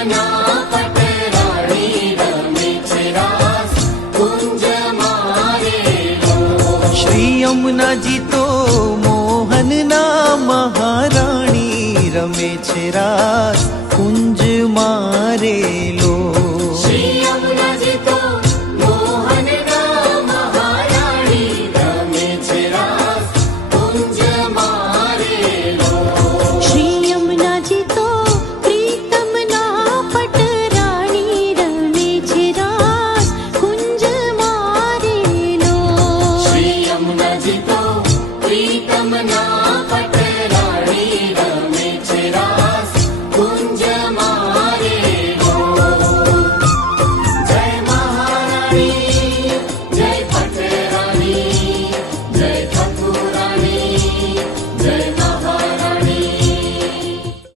યમુના પટરાણી રમે છે રાસ કુંજ મારેલો. શ્રી યમુનાજી તો મોહનના મહારાણી રમે છે રાસ